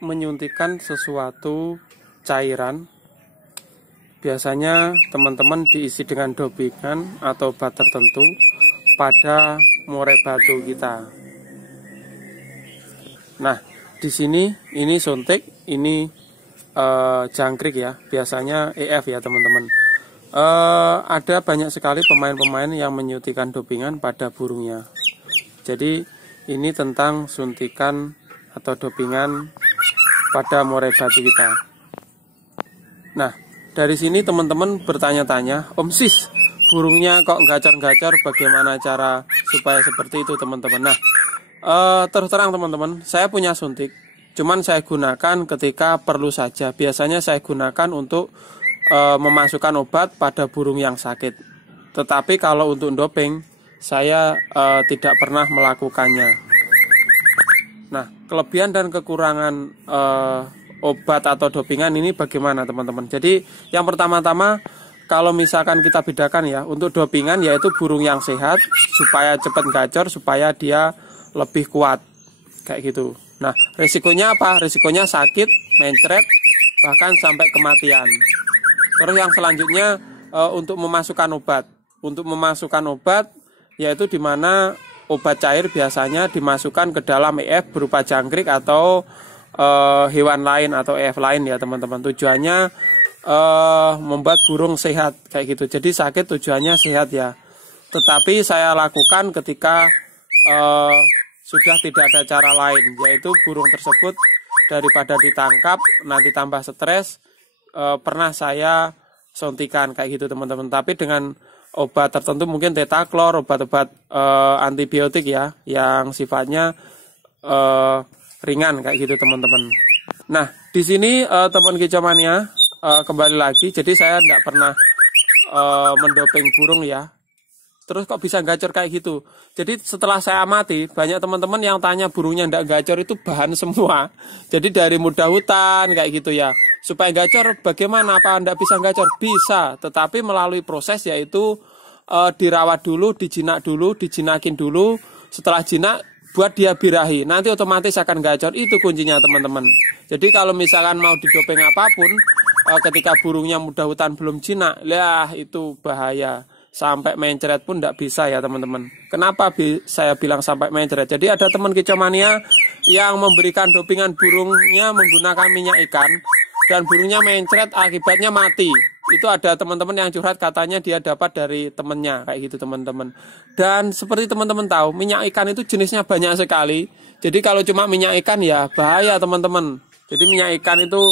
menyuntikkan sesuatu cairan, biasanya teman-teman diisi dengan dopingan atau obat tertentu pada murai batu kita. Nah, di sini ini suntik, ini jangkrik ya, biasanya EF ya teman-teman. Ada banyak sekali pemain-pemain yang menyuntikkan dopingan pada burungnya. Jadi ini tentang suntikan atau dopingan pada murai batu kita. Nah, dari sini teman-teman bertanya-tanya, Om Sis, burungnya kok gacor-gacor, bagaimana cara supaya seperti itu teman-teman? Nah, terus terang teman-teman, saya punya suntik, cuman saya gunakan ketika perlu saja. Biasanya saya gunakan untuk memasukkan obat pada burung yang sakit. Tetapi kalau untuk doping, saya tidak pernah melakukannya. Nah, kelebihan dan kekurangan obat atau dopingan ini bagaimana teman-teman? Jadi yang pertama-tama, kalau misalkan kita bedakan ya, untuk dopingan yaitu burung yang sehat supaya cepat gacor, supaya dia lebih kuat kayak gitu. Nah, risikonya apa? Risikonya sakit, mencret, bahkan sampai kematian. Terus yang selanjutnya untuk memasukkan obat. Untuk memasukkan obat yaitu dimana obat cair biasanya dimasukkan ke dalam EF berupa jangkrik atau hewan lain atau EF lain ya teman-teman. Tujuannya membuat burung sehat kayak gitu. Jadi sakit tujuannya sehat ya. Tetapi saya lakukan ketika sudah tidak ada cara lain, yaitu burung tersebut daripada ditangkap nanti tambah stres, pernah saya suntikan kayak gitu teman-teman. Tapi dengan obat tertentu, mungkin tetaklor, obat-obat antibiotik ya, yang sifatnya ringan kayak gitu teman-teman. Nah, di sini teman kicomania kembali lagi. Jadi saya tidak pernah mendoping burung ya. Terus kok bisa gacor kayak gitu? Jadi setelah saya amati, banyak teman-teman yang tanya burungnya tidak gacor itu bahan semua. Jadi dari muda hutan kayak gitu ya. Supaya gacor bagaimana? Apa tidak bisa gacor? Bisa, tetapi melalui proses yaitu dirawat dulu, dijinak dulu, dijinakin dulu. Setelah jinak, buat dia birahi. Nanti otomatis akan gacor. Itu kuncinya teman-teman. Jadi kalau misalkan mau didoping apapun, ketika burungnya muda hutan belum jinak, ya itu bahaya. Sampai mencret pun tidak bisa ya teman-teman. Kenapa saya bilang sampai mencret? Jadi ada teman kicomania yang memberikan dopingan burungnya menggunakan minyak ikan dan burungnya mencret, akibatnya mati. Itu ada teman-teman yang curhat, katanya dia dapat dari temennya kayak gitu teman-teman. Dan seperti teman-teman tahu, minyak ikan itu jenisnya banyak sekali. Jadi kalau cuma minyak ikan ya bahaya teman-teman. Jadi minyak ikan itu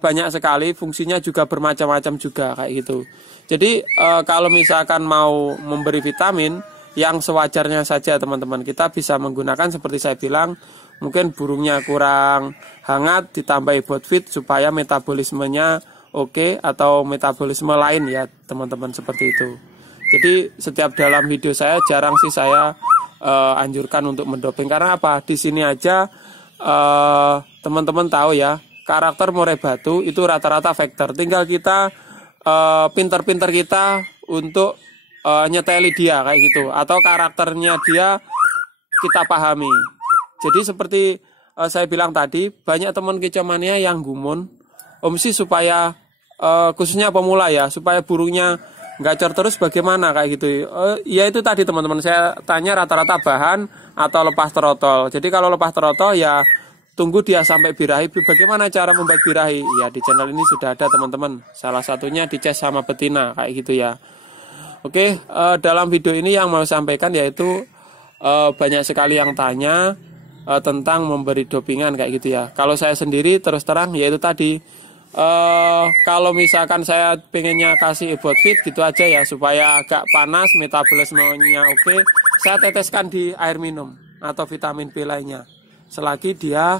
banyak sekali, fungsinya juga bermacam-macam juga kayak gitu. Jadi kalau misalkan mau memberi vitamin yang sewajarnya saja teman-teman, kita bisa menggunakan seperti saya bilang, mungkin burungnya kurang hangat ditambahi botfit supaya metabolismenya oke, atau metabolisme lain ya teman-teman, seperti itu. Jadi setiap dalam video saya jarang sih saya anjurkan untuk mendoping, karena apa? Di sini aja teman-teman tahu ya, karakter murai batu itu rata-rata vektor. Tinggal kita pinter-pinter kita untuk nyeteli dia kayak gitu, atau karakternya dia kita pahami. Jadi seperti saya bilang tadi, banyak teman kicomania yang gumun, Om Sis, supaya khususnya pemula ya, supaya burungnya gacor terus bagaimana kayak gitu. Ya itu tadi teman-teman, saya tanya rata-rata bahan atau lepas trotol. Jadi kalau lepas trotol ya tunggu dia sampai birahi. Bagaimana cara membuat birahi? Ya di channel ini sudah ada teman-teman. Salah satunya dices sama betina kayak gitu ya. Oke, dalam video ini yang mau sampaikan yaitu banyak sekali yang tanya tentang memberi dopingan kayak gitu ya. Kalau saya sendiri terus terang yaitu tadi, kalau misalkan saya pengennya kasih botfit gitu aja ya, supaya agak panas, metabolismenya oke, saya teteskan di air minum atau vitamin B lainnya. Selagi dia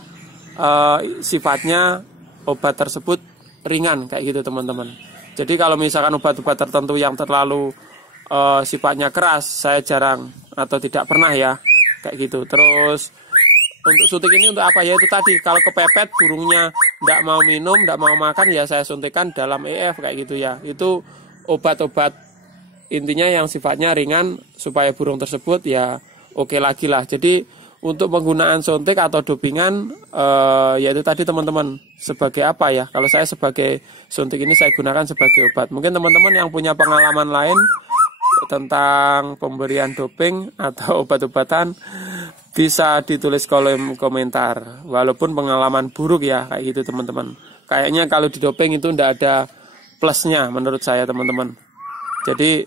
sifatnya obat tersebut ringan kayak gitu teman-teman. Jadi kalau misalkan obat-obat tertentu yang terlalu sifatnya keras, saya jarang atau tidak pernah ya kayak gitu. Terus untuk suntik ini untuk apa ya? Itu tadi, kalau kepepet burungnya tidak mau minum, tidak mau makan, ya saya suntikan dalam EF kayak gitu ya. Itu obat-obat intinya yang sifatnya ringan supaya burung tersebut ya oke lagi lah. Jadi Untuk penggunaan suntik atau dopingan, yaitu tadi teman-teman, sebagai apa ya? Kalau saya sebagai suntik ini saya gunakan sebagai obat. Mungkin teman-teman yang punya pengalaman lain tentang pemberian doping atau obat-obatan bisa ditulis kolom komentar. Walaupun pengalaman buruk ya, kayak gitu teman-teman. Kayaknya kalau di doping itu tidak ada plusnya menurut saya teman-teman. Jadi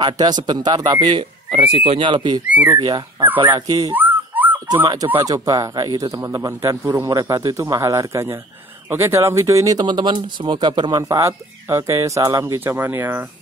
ada sebentar tapi resikonya lebih buruk ya, apalagi cuma coba-coba kayak gitu teman-teman. Dan burung murai batu itu mahal harganya. Oke, dalam video ini teman-teman semoga bermanfaat. Oke, salam kicau mania.